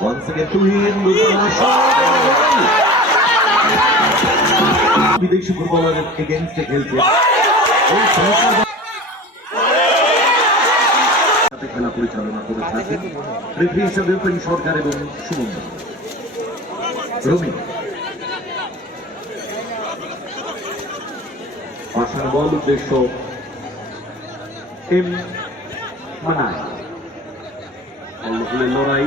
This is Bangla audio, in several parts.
Once again, Tuhin বিদেশি ফুটবলারের এগেনস্টে খেলছে খেলা পরিচালনা করে থাকেন রেফারি হিসাবে ওপেন সরকার এবং সুমন রবি পাশান বল উদ্দেশ্য এম মানায় লড়াই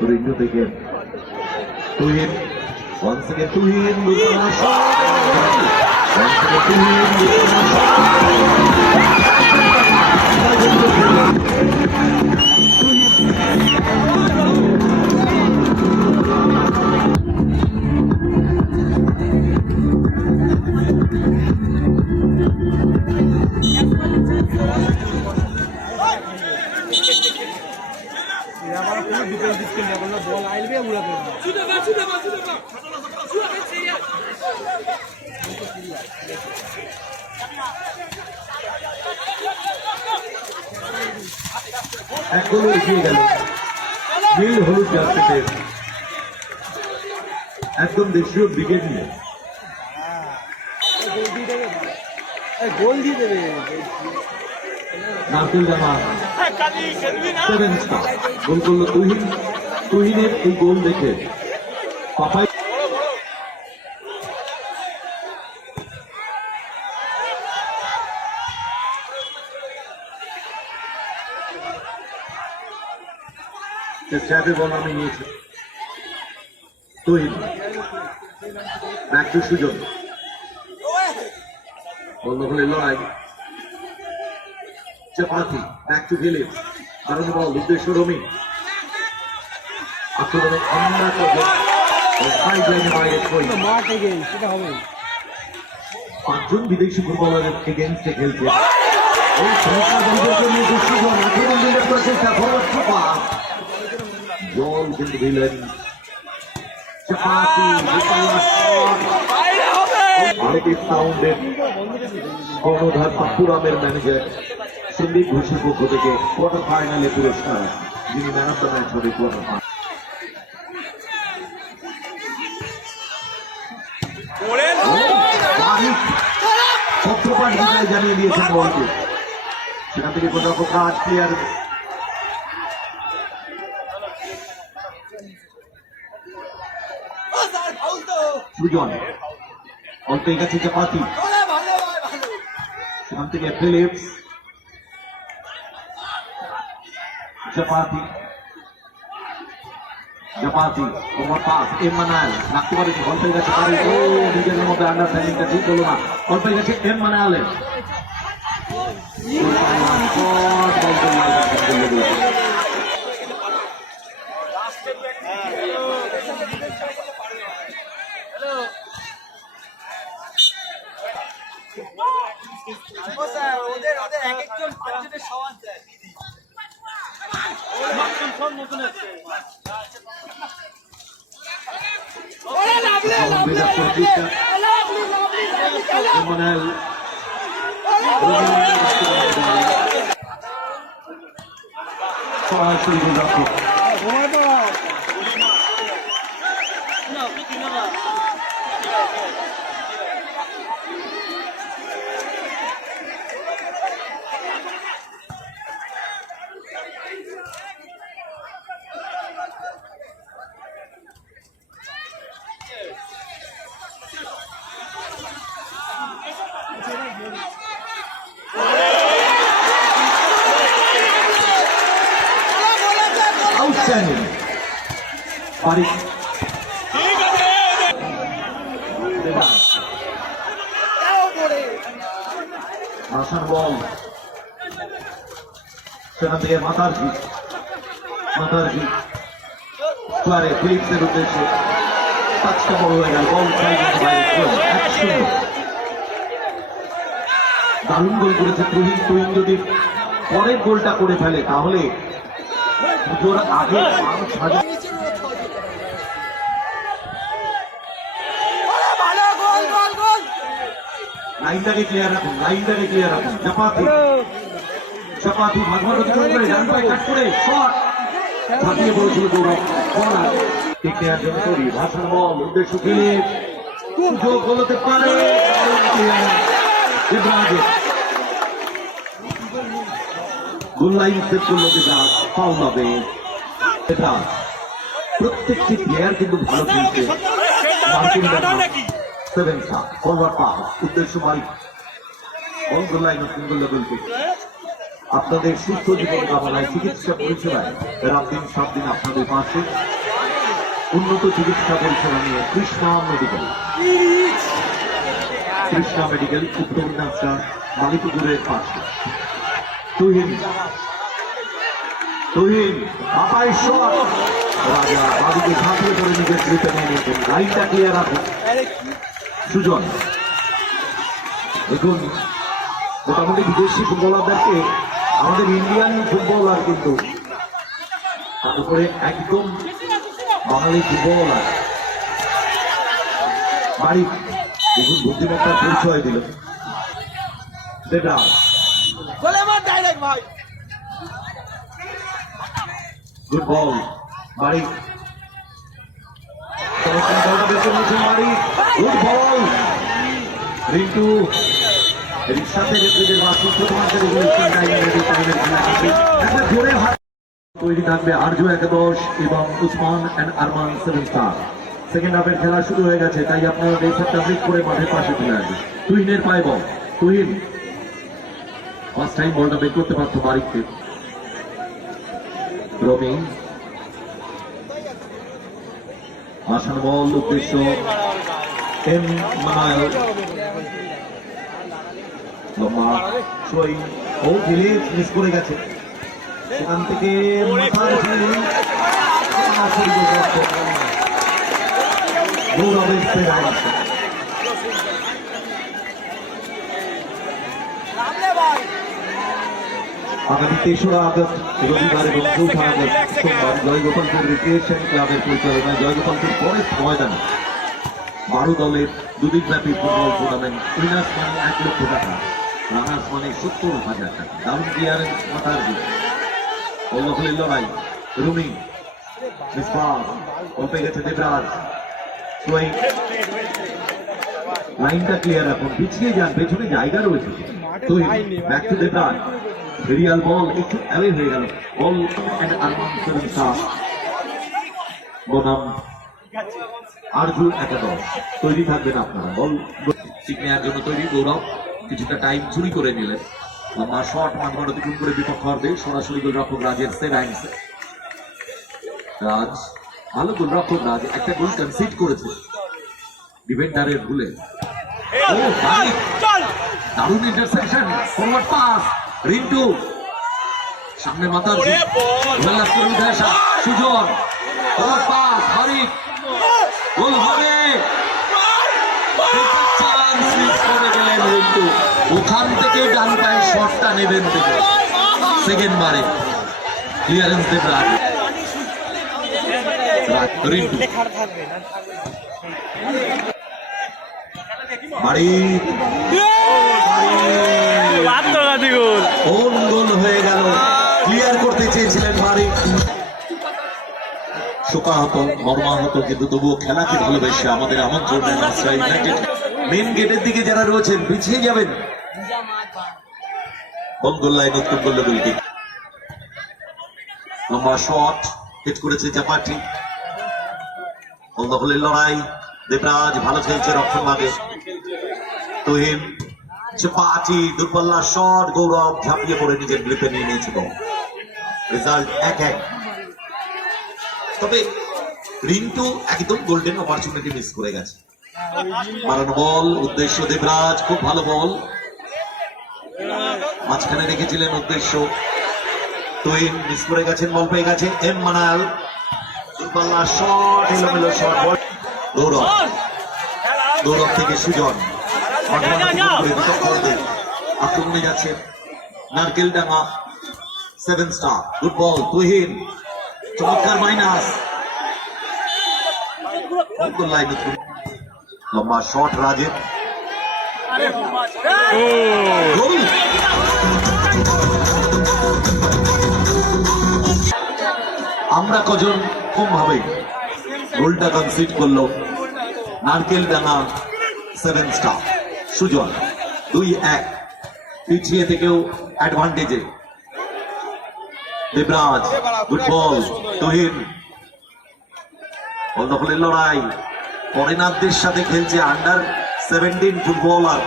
রিন্টু থেকে Tuhin once again Tuhin লুকানা once again Tuhin লুকানা pak. Sudah kan serius. এক গোলে এগিয়ে গেল। নীল হলুদ জার্সিতে। একদম দেশীয় ব্রিগেড নিয়ে। গোল দিয়ে দেবে। নারকেল জামা। সেভেন স্টার গোল করল তুহিন। তুহিনের এই গোল দেখে পাপাই বন্ধ হলে লড়াই। চাপাতি ব্যাক টু ফিলিপস কারণ বল উদ্দেশ্য রমি আক্রমণে করব সাইড লাইনে বাইরে ছয় মাঠ থেকে সেটা হবে পাঁচজন বিদেশি ফুটবলারের এগেনস্টে খেলছে এই সংখ্যা বন্ধের জন্য দুঃসুজন আক্রমণ দিলেন প্রচেষ্টা ফরওয়ার্ড সুপার জল কিন্তু দিলেন চাপাতি আরেক সাউন্ডের কর্ণধার পাপ্পুরামের ম্যানেজার সন্দীপ ঘোষের পক্ষ থেকে কোয়ার্টার ফাইনালে পুরস্কার। যিনি ম্যান অফ দ্য ম্যাচ হবে কোয়ার্টার ফাইনাল জানিয়ে দিয়েছেন সেখান থেকে কোথাও সেখান থেকে ফিলিপস চাপাতি তোমার পাস এম মানাল রাখতে পারেনি অল্পের কাছে পারে ও নিজের মধ্যে আন্ডারস্ট্যান্ডিংটা ঠিক হলো না অল্পের কাছে এম মানালেন ওদের ওদের এক একজন পাঁচজনের সমান স্যার সব নতুন আছে Manuel. সরাসরি পারি। বল। সেখান থেকে স্কোয়ারে ফিলিপসের উদ্দেশ্যে পাঁচটা বড় হয়ে গেল। বল দারুণ গোল করেছে তুহিন তুহিন যদি পরের গোলটা করে ফেলে। তাহলে পুজোর আগে পাঁচ হাজার ভালো গোল গোল গোল লাইনটাকে ক্লিয়ার রাখুন লাইনটাকে ক্লিয়ার রাখুন চাপাতি চাপাতি ভাগবত অতিক্রম করে ডান পায়ে কাট করে শট ঝাঁপিয়ে পড়েছিল গৌরব কর্নার ভাষণ বল উদ্দেশ্য খেলে সুযোগ বলতে পারে দেবরাজের গোল লাইন সেট করল দেবরাজ ফাউল হবে দেবরাজ প্রত্যেকটি প্লেয়ার কিন্তু ভালো খেলছে সেভেন সাত উদ্দেশ্য মালিক বন্ধ লাইন সিঙ্গল লেভেল আপনাদের সুস্থ জীবন কামনায় চিকিৎসা পরিষেবায় রাত দিন, সাত দিন আপনাদের পাশে। উন্নত চিকিৎসা পরিষেবা নিয়ে কৃষ্ণা মেডিকেল কৃষ্ণা মেডিকেল উত্তর নাচা মালিকপুরের পাশে। তুহিন। তুহিন রাজা বাদিকে ঝাঁপিয়ে পড়ে নিজের গ্রুপে নিয়ে নিয়েছেন। লাইনটা ক্লিয়ার রাখুন। সুজন। দেখুন মোটামুটি বিদেশি ফুটবলারদেরকে আমাদের ইন্ডিয়ান ফুটবলার কিন্তু তারপরে একদম বাঙালি ফুটবলার। বাড়ি দেখুন বুদ্ধিমত্তার পরিচয় দিল। সেটা। গুড বল বাড়ি। Good Rintu seven star second হাফের খেলা শুরু হয়ে গেছে, তাই আপনারা রেসারটা ব্রেক করে মাঠের পাশে চলে আসবে তুহিনের পায়ে ফার্স্ট টাইম বলটা বের করতে পারতো বাড়িতে রবি আসান বল উদ্দেশ্য এম মানায় লম্বা সই ও মিস করে গেছে। সেখান থেকে। গৌরবের আগামী তেসরা আগস্ট, রবিবার এবং চৌঠা আগস্ট, সোমবার জয়গোপালপুর রিক্রিয়েশন ক্লাবের পরিচালনায় জয়গোপালপুর ফরেস্ট ময়দানে বারো দলের দুদিন ব্যাপী ফুটবল টুর্নামেন্ট উইনার্স মানে এক লক্ষ টাকা, রানার্স মানে সত্তর হাজার টাকা। দারুণ ক্লিয়ারেন্স মাথার দিক লড়াই, রুমি, মিসবাহ গেছে দেবরাজ। লাইনটা ক্লিয়ার এখন, পিছিয়ে যান, পেছনে জায়গা রয়েছে। তুই back to Debraj. Real ball একটু অ্যাওয়ে হয়ে গেল ball and Arman seven star বনাম আরজু একাদশ তৈরি থাকবেন আপনারা। বল। ঠিক নেওয়ার জন্য তৈরি গৌরব। কিছুটা টাইম চুরি করে নিলেন। লম্বা শট মাঝমাঠ অতিক্রম করে বিপক্ষ অর্ধে সরাসরি গোলরক্ষক রাজের সেভ হ্যান্ডসে রাজ ভালো গোলরক্ষক রাজ। একটা গোল কনসিড করেছে। ডিফেন্ডারের ভুলে। ও মালিক দারুণ। Intersection forward pass Rintu. সামনে মাথার লাভ করে সুজন। পাস মালিক গোল হবে। করে গেলেন রিন্টু। ওখান থেকে ডান পায়ে শটটা নেবেন থেকে সেকেন্ড বারে। Clearance Debraj Raj Rintu. বাড়ি। কোন গোল হয়ে গেল। ক্লিয়ার করতে চেয়েছিলেন মারিক। শোকাহত মর্মাহত কিন্তু তবুও খেলাকে ভালোবেসে আমাদের আমন্ত্রণ ইউনাইটেড। মেন গেটের দিকে যারা রয়েছেন, পিছিয়ে যাবেন। কোন গোল্লায় নতুন গোল্লা গুলকি লম্বা শট হিট করেছে চাপাটি। লড়াই। দেবরাজ ভালো খেলছে রক্ষণ ভাগে তুহিন চাপাটি দূরপাল্লা শট, গৌরব ঝাঁপিয়ে পড়ে নিজের গ্রিপে নিয়ে নিয়েছে বল রেজাল্ট এক এক। তবে রিন্টু একদম গোল্ডেন অপরচুনিটি মিস করে গেছে। মারানো বল, উদ্দেশ্য দেবরাজ, খুব ভালো বল। মাঝখানে রেখেছিলেন উদ্দেশ্য। তুহিন মিস করে গেছেন, বল পেয়ে গেছে এম মানাল। দূরপাল্লা শট, এলোমেলো শট, বল। গৌরব। গৌরব থেকে সুজন। আক্রমণে যাচ্ছে Narkeldanga seven star good ball Tuhin চমৎকার মাইনাস লম্বা শট রাজের ও গোল! আমরা কজন কম ভাবে গোলটা কনসিড করল। নারকেল ডাঙা সেভেন স্টার সুজন, দুই এক, পিছিয়ে থেকেও অ্যাডভান্টেজে দেবরাজ গুড বল তহিন। বল লড়াই ফরেনারদের সাথে খেলছে under seventeen footballer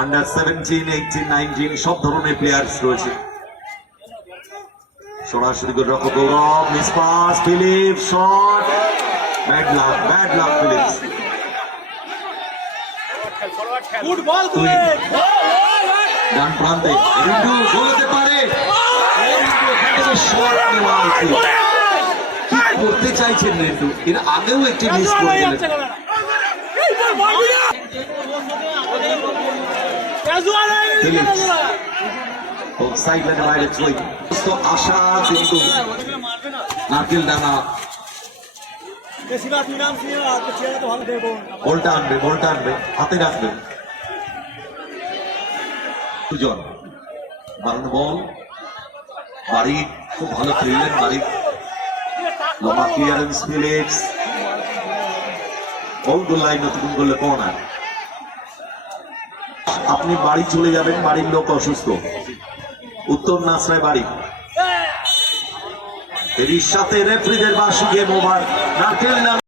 under seventeen eighteen nineteen সব ধরনের প্লেয়ার্স রয়েছে। সরাসরি করে রক্ষ Gaurav miss pass Philip shot bad luck bad luck Philips good ball তুই। তুই ডান প্রান্তে রিন্টু গোল পারে শট নেওয়া উচিত। কি করতে চাইছেন রিন্টু এর আগেও একটি মিস করে দিলেন। Phillips. সাইড লাইনে বাইরে ছয়। আশা কিন্তু নারকেল ডাঙা বেশিরভাগ তুই নাম শুনে না তো ছেলেটা তো ভালো দেবো বলটা আনবে বলটা আনবে, হাতে রাখবে। দুজন। বাড়ানো বল। বাড়ি খুব ভালো খেললেন, বাড়ি লম্বা ক্লিয়ারেন্স ফিলিপস লাইন নতুন করলে কর্নার। আপনি বাড়ি চলে যাবেন, বাড়ির লোক অসুস্থ। উত্তর নাসরায় বাড়ি। এর সাথে রেফ্রিদের বাসুকে মোবার নারকেল না